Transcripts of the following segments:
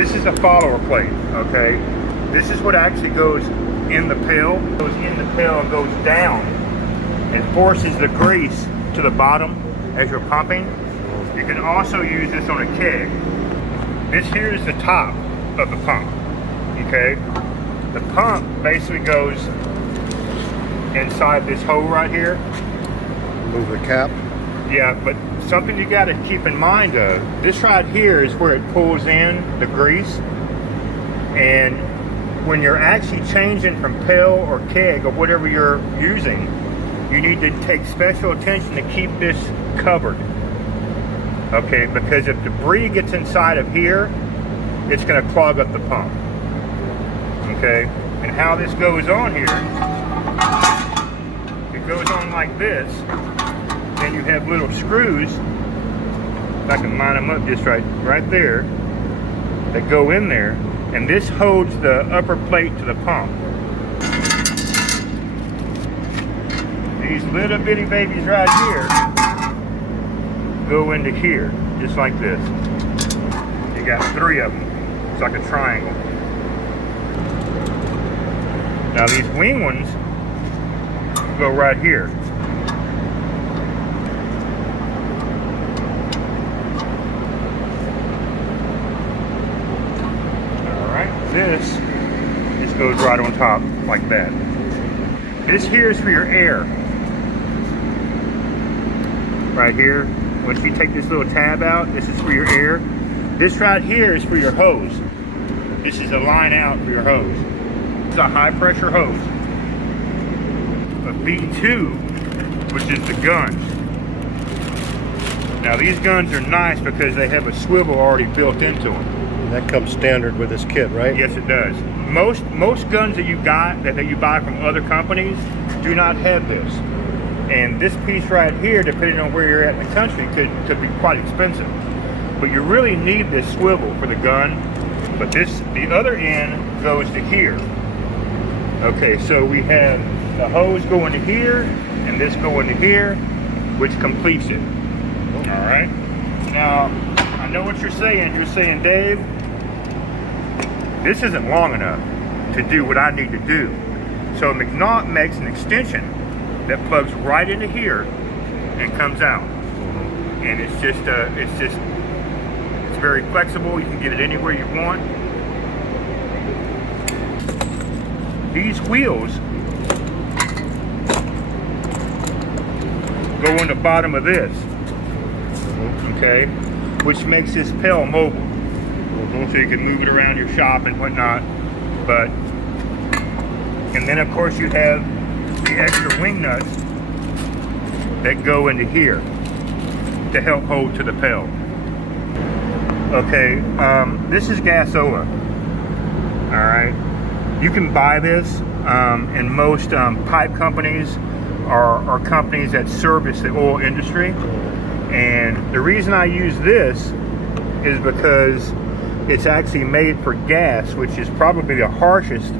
This is a follower plate, okay? This is what actually goes in the pail. Goes in the pail and goes down and forces the grease to the bottom as you're pumping. You can also use this on a keg. This here is the top of the pump, okay? The pump basically goes inside this hole right here. Move the cap. Yeah, but something you got to keep in mind of, this right here is where it pulls in the grease. And when you're actually changing from pail or keg or whatever you're using, you need to take special attention to keep this covered. Okay, because if debris gets inside of here, it's going to clog up the pump. Okay, and how this goes on here, it goes on like this. Then you have little screws, if I can line them up just right there, that go in there, and this holds the upper plate to the pump. These little bitty babies right here go into here, just like this. You got 3 of them. It's like a triangle. Now these wing ones go right here. This just goes right on top like that. This here is for your air. Right here, once you take this little tab out, this is for your air. This right here is for your hose. This is a line out for your hose. It's a high pressure hose. A B2, which is the guns. Now these guns are nice because they have a swivel already built into them. That comes standard with this kit, right? Yes, it does. Most guns that you got, that you buy from other companies, do not have this. And this piece right here, depending on where you're at in the country, could be quite expensive. But you really need this swivel for the gun. But the other end goes to here. Okay, so we have the hose going to here, and this going to here, which completes it. All right. Now, I know what you're saying. You're saying, Dave, this isn't long enough to do what I need to do. So Macnaught makes an extension that plugs right into here and comes out. And it's very flexible. You can get it anywhere you want. These wheels go on the bottom of this, okay, which makes this pail mobile. So you can move it around your shop and whatnot. And then of course you have the extra wing nuts that go into here to help hold to the pail. Okay, this is gasoil. All right, you can buy this, and most pipe companies are companies that service the oil industry. And the reason I use this is because it's actually made for gas, which is probably the harshest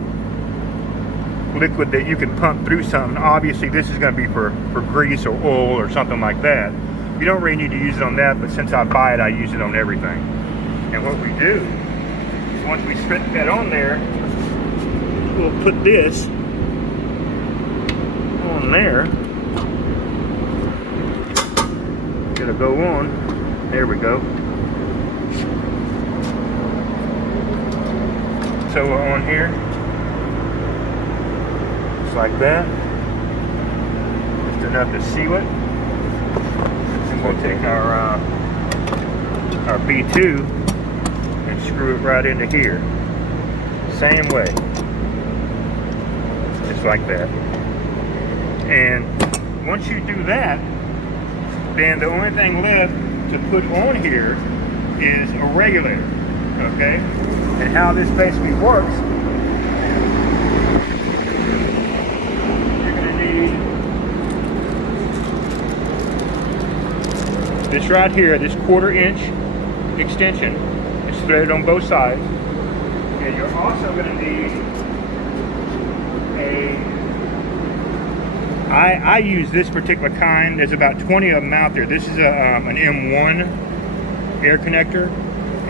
liquid that you can pump through something. Obviously, this is going to be for grease or oil or something like that. You don't really need to use it on that, but since I buy it, I use it on everything. And what we do, once we spit that on there, we'll put this on there. It'll go on. There we go. So we're on here, just like that, just enough to seal it. And we'll take our B2 and screw it right into here. Same way, just like that. And once you do that, then the only thing left to put on here is a regulator, okay? And how this basically works, you're going to need this right here, this 1/4 inch extension. It's threaded on both sides. And you're also going to need I use this particular kind. There's about 20 of them out there. This is an M1 air connector.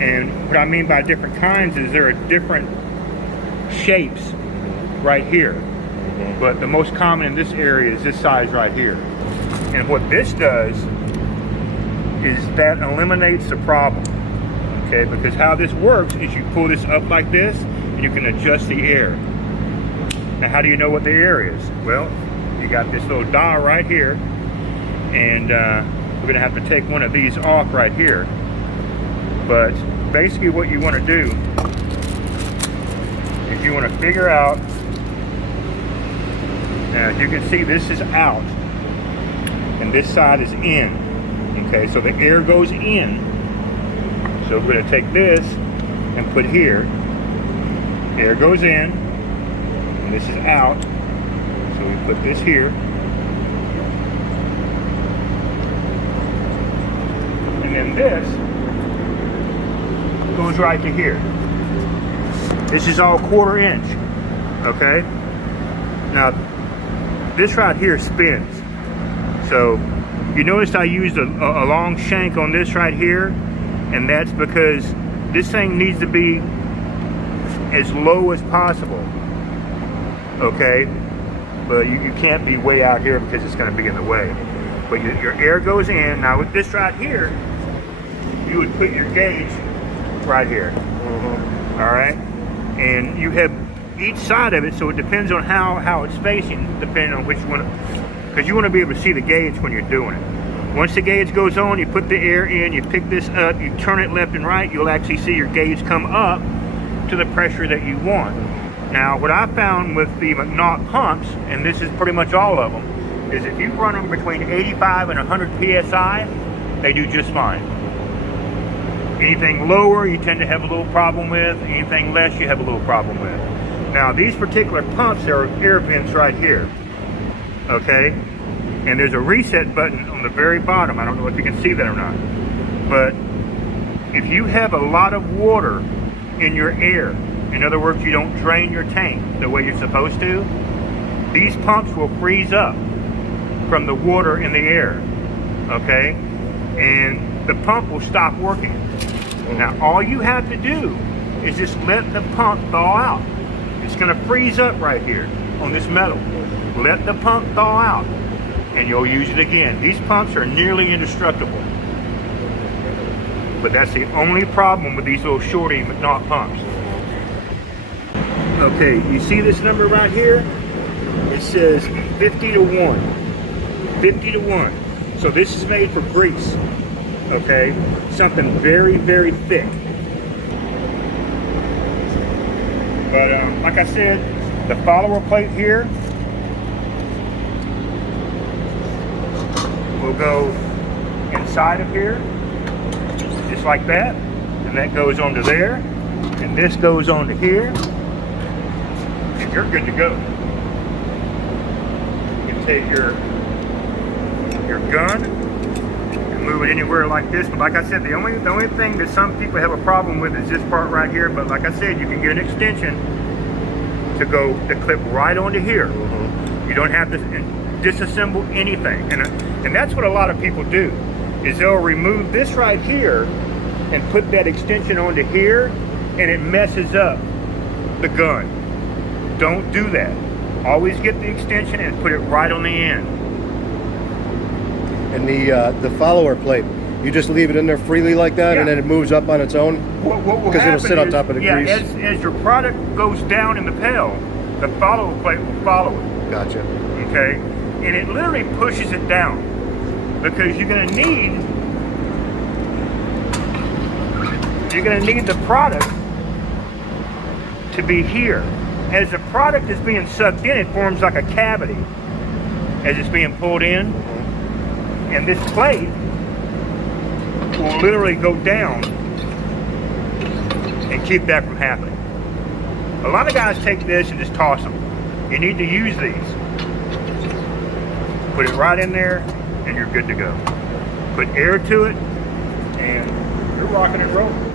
And what I mean by different kinds is there are different shapes right here. But the most common in this area is this size right here. And what this does is that eliminates the problem. Okay, because how this works is you pull this up like this and you can adjust the air. Now how do you know what the air is? Well, you got this little dial right here, and we're gonna have to take one of these off right here. But basically what you want to do is you want to figure out, now as you can see, this is out and this side is in. Okay, so the air goes in. So we're going to take this and put here. Air goes in and this is out. So we put this here. And then this goes right to here. This is all 1/4 inch, okay? Now, this right here spins. So, you noticed I used a long shank on this right here, and that's because this thing needs to be as low as possible, okay? But you can't be way out here because it's gonna be in the way. But your air goes in. Now with this right here, you would put your gauge right here, all right? And you have each side of it, so it depends on how it's facing, depending on which one, because you want to be able to see the gauge when you're doing it. Once the gauge goes on, you put the air in, you pick this up, you turn it left and right, you'll actually see your gauge come up to the pressure that you want. Now, what I found with the Macnaught pumps, and this is pretty much all of them, is if you run them between 85 and 100 PSI, they do just fine. Anything lower, you tend to have a little problem with. Anything less, you have a little problem with. Now, these particular pumps, there are air vents right here, okay? And there's a reset button on the very bottom. I don't know if you can see that or not. But if you have a lot of water in your air, in other words, you don't drain your tank the way you're supposed to, these pumps will freeze up from the water in the air, okay? And the pump will stop working. Now, all you have to do is just let the pump thaw out. It's gonna freeze up right here on this metal. Let the pump thaw out and you'll use it again. These pumps are nearly indestructible. But that's the only problem with these little shorty Macnaught pumps. Okay, you see this number right here? It says 50 to 1. 50 to 1. So this is made for grease. Okay, something very, very thick. But like I said, the follower plate here will go inside of here, just like that, and that goes onto there, and this goes onto here, and you're good to go. You can take your gun, move it anywhere like this. But like I said, the only thing that some people have a problem with is this part right here. But like I said, you can get an extension to clip right onto here. You don't have to disassemble anything. And that's what a lot of people do, is they'll remove this right here and put that extension onto here, and it messes up the gun. Don't do that. Always get the extension and put it right on the end. And the follower plate, you just leave it in there freely like that, and then it moves up on its own? Because it'll sit on top of the grease? As your product goes down in the pail, the follower plate will follow it. Gotcha. Okay? And it literally pushes it down, because you're gonna need the product to be here. As the product is being sucked in, it forms like a cavity as it's being pulled in. And this plate will literally go down and keep that from happening. A lot of guys take this and just toss them. You need to use these. Put it right in there and you're good to go. Put air to it and you're rocking and rolling.